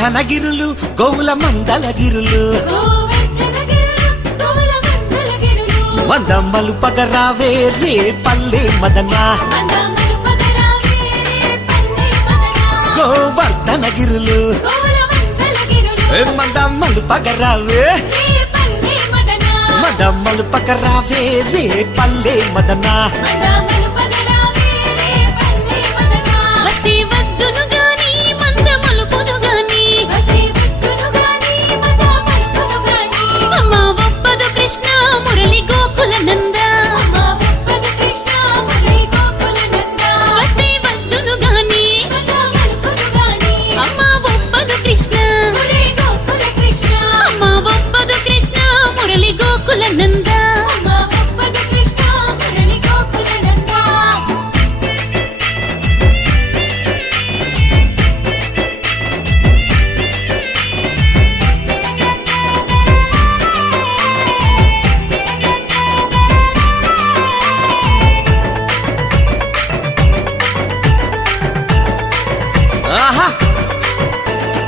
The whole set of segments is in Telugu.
గోవర్ధనగిరులు గోవుల మందలగిరులు వందమ్మలు పగరావే రే పల్లె మదన గోవర్ధనగిరులు మందమ్మలు పగరావే మదమ్మలు పగరావే రే పల్లె మదన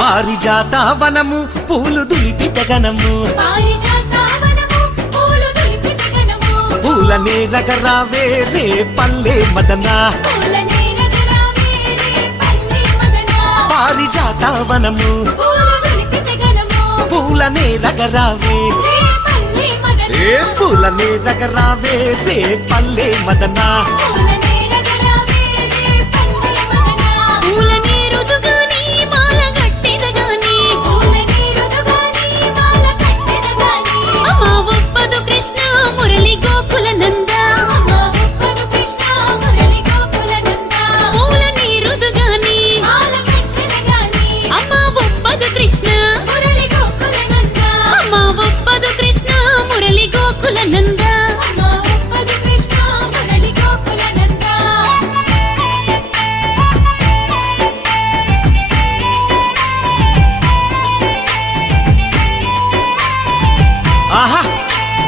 పారిజాత వనము పూలు దులిపిత గణము పూలనే రగరావే రే పల్లె మదన పారిజాత వనము పూలనే రగరావే పూలనే రగరావే రే పల్లె మదన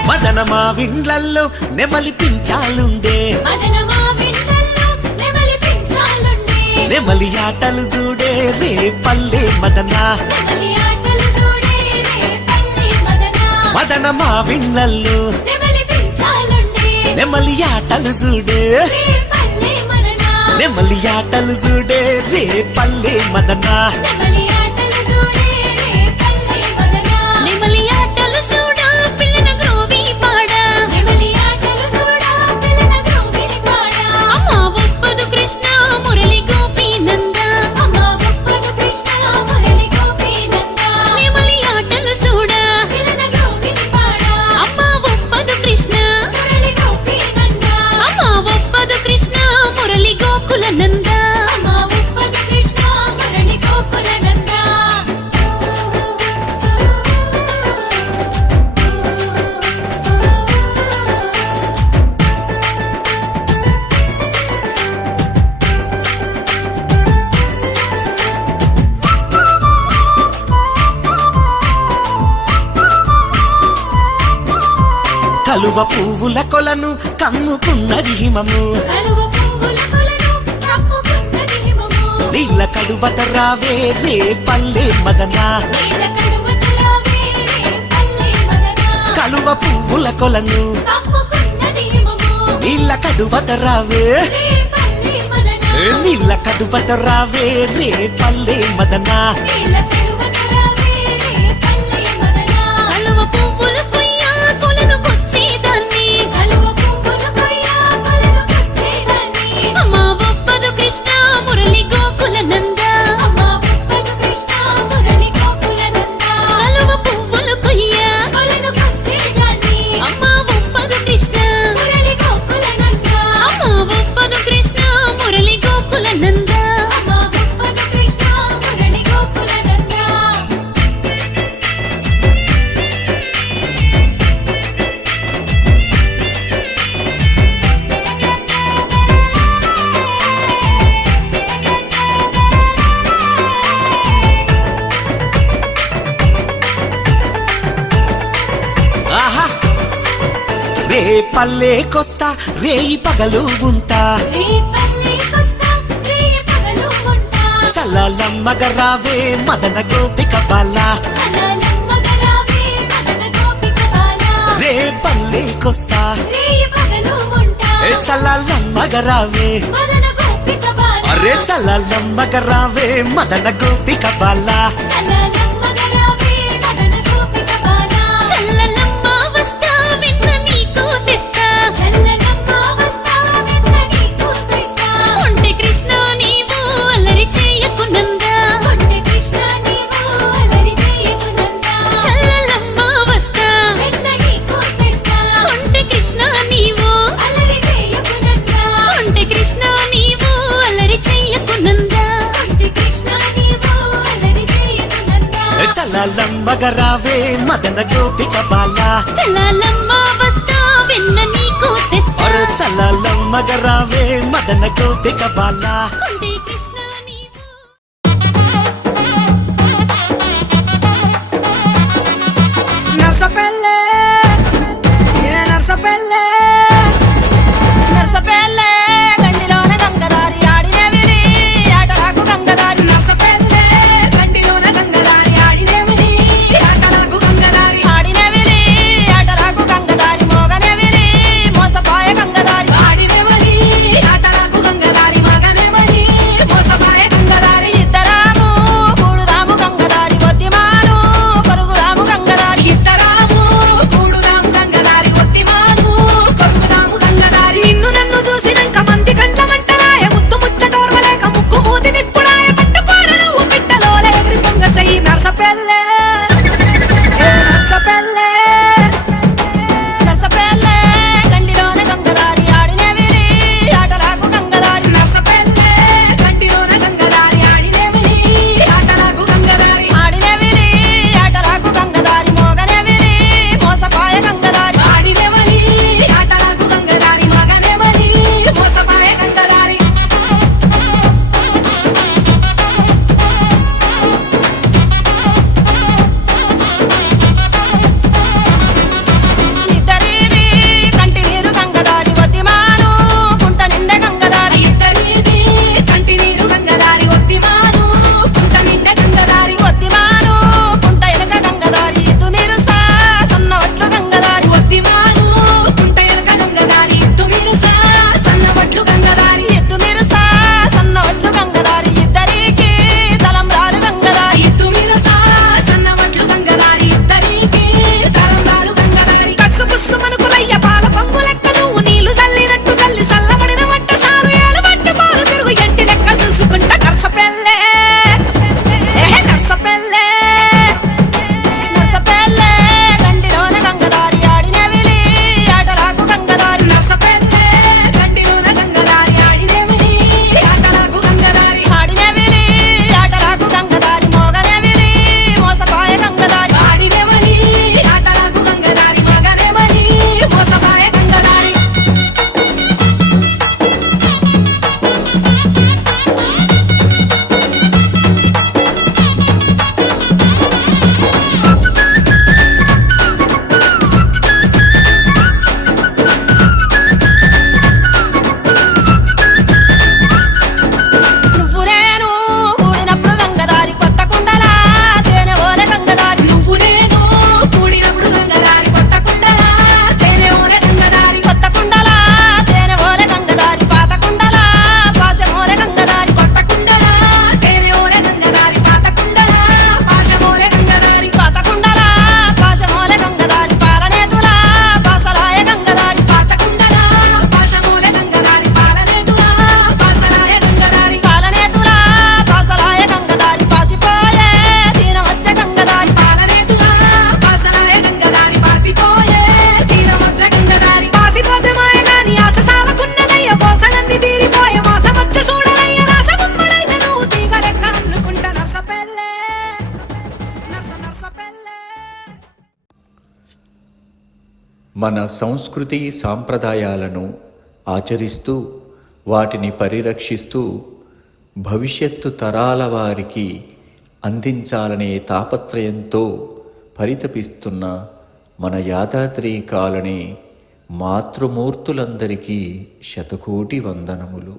మదనమా విండ్లల్లో నెమలి పించాలుండే నెమలి ఆటలు చూడే రే పల్లె మదన మదనమా విండ్లల్లో నెమలి ఆటలు చూడే నెమలి ఆటలు చూడే రే పల్లె మదన కలువ పువ్వుల కొలను కమ్ముకున్నది హిమము నీళ్ళ కడువత రావే రే పల్లె మదన కలువ పువ్వుల కొలను నీళ్ళ కడువత రావే నీళ్ళ కడువత రావే రే పల్లె మదన రే పల్లెకొస్తా రేయి పగలు ఉంటా చల్లలమ్మగ రావే మదన గోపిక బాల రే పల్లెకొస్తా చల్లలమ్మగ రావే అరే చల్లలమ్మగ రావే మదన గోపిక బాల చల్లలమ్మగ రావే మదన గోపిక బాల చల్లలమ్మ వస్తా వెన్న నీకు తెస్తా అరే చల్లలమ్మగ రావే మదన గోపిక బాల కొంటే కృష్ణ నీవు నర్సపల్లె నర్సపల్లె నర్సపల్లె గండిలోన గంగదారి ఆడినవిరి ఆటలాకు గంగదారి నర్సపల్లె గండిలోన గంగదారి ఆడినవిరి ఆటలాకు గంగదారి ఆడినవిరి ఆటలాకు గంగదారి మోగనవిరి మోసపాయ గంగదారి ఆడినవిరి ఆటలాకు గంగదారి మగనవిరి మోసపాయ గంగదారి ఇద్దరాము కూడుదాము గంగదారి ఒత్తిమాను కొరుగుదాము గంగదారి ఇద్దరాము కూడుదాము గంగదారి ఒత్తిమాను కొరుగుదాము గంగదారి నిన్ను నన్ను చూసినంక మంది కంట్ల మంటరాయ ముద్దు ముచ్చటోర్వలేక ముక్కు మూతి నిప్పుడాయ పట్టుకోర నువ్వు పిట్టలోలే ఎగిరి పొంగసై నర్సపల్లె నర్సపల్లె నర్సపల్లె గండిలోన గంగదారి ఆడినవిరి ఆటలాకు గంగదారి నర్సపల్లె గండిలోన గంగదారి ఆడినవిరి ఆటలాకు గంగదారి ఆడినవిరి ఆటలాకు గంగదారి మోగనవిరి మోసపాయ గంగదారి ఆడినవిరి ఆటలాకు గంగదారి మగనవిరి మోసపాయ గంగదారి ఇద్దరిది కంటి నీరు గంగదారి ఒత్తిమాను కుంట నిండ గంగదారి ఇద్దరిది కంటి నీరు గంగదారి ఒత్తిమాను కుంట నిండ గంగదారి ఒత్తిమాను కుంట ఎనక గంగదారి ఇద్దు మీరు సన్న వట్లు గంగదారి ఒత్తిమాను కుంట ఎనక గంగదారి ఇద్దు మీరు సన్న వట్లు గంగదారి ఇద్దు మీరు సన్న వట్లు గంగదారి ఇద్దరికి తలంబ్రాలు గంగదారి ఇద్దు మీరు సన్న వట్లు గంగదారి ఇద్దరికి తలంబ్రాలు గంగదారి కస్సు పుస్సు మనుకులయ్య పాల పంగు లెక్క నువ్వు నీళ్లు చల్లినట్టు చల్లి చల్లబడిన వంట సారు ఏడు బట్టి పాలు తిరుగు ఎంటి లెక్క చూసుకుంటా నర్సపల్లె నర్సపల్లె నర్సపల్లె గండిలోన గంగదారి ఆడినవిలి ఆటలాకు గంగదారి నర్సపల్లె గండిలోన గంగదారి ఆడినవిలి ఆటలాకు గంగదారి ఆడినవిలి ఆటలాకు గంగదారి మోగనవిలి మోసపాయ గంగదారి ఆడినవిలి ఆటలాకు గంగదారి మగనవిలి మోసపాయ గంగదారి నువ్వు నేను కూడినప్పుడు గంగదారి కొత్త కుండల తేనె ఓలె గంగదారి నువ్వు నేను కూడినప్పుడు గంగదారి కొత్త కుండల తేనె ఓలె గంగదారి కొత్త కుండల తేనె ఓలె గంగదారి పాత కుండల పాశం ఓలె గంగదారి కొత్త కుండల తేనె ఓలె గంగదారి పాత కుండల పాశం ఓలె గంగదారి పాత కుండల పాశం ఓలె గంగదారి పాలనేతుల పాసలాయ గంగదారి పాత కుండల పాశం ఓలె గంగదారి పాలనేతుల పాసలాయ గంగదారి పాలనేతుల పాసలాయ గంగదారి పాసిపోయే తీన వచ్చే గంగదారి పాలనేతుల పాసలాయ గంగదారి పాసిపోయే తీన వచ్చే గంగదారి పాసిపోతే మాయ గాని ఆశ సావకున్నదయ్య కోసలన్నీ తీరిపోయే మోసం వచ్చి చూడరయ్య రాసగుమ్మడైతే నువ్వు తీగ లెక్క అల్లుకుంటా నర్సపల్లె నర్సపల్లె మన సంస్కృతి సాంప్రదాయాలను ఆచరిస్తూ వాటిని పరిరక్షిస్తూ భవిష్యత్తు తరాల వారికి అందించాలనే తాపత్రయంతో పరితపిస్తున్న మన యాదాద్రి కాలనీ మాతృమూర్తులందరికీ శతకోటి వందనములు.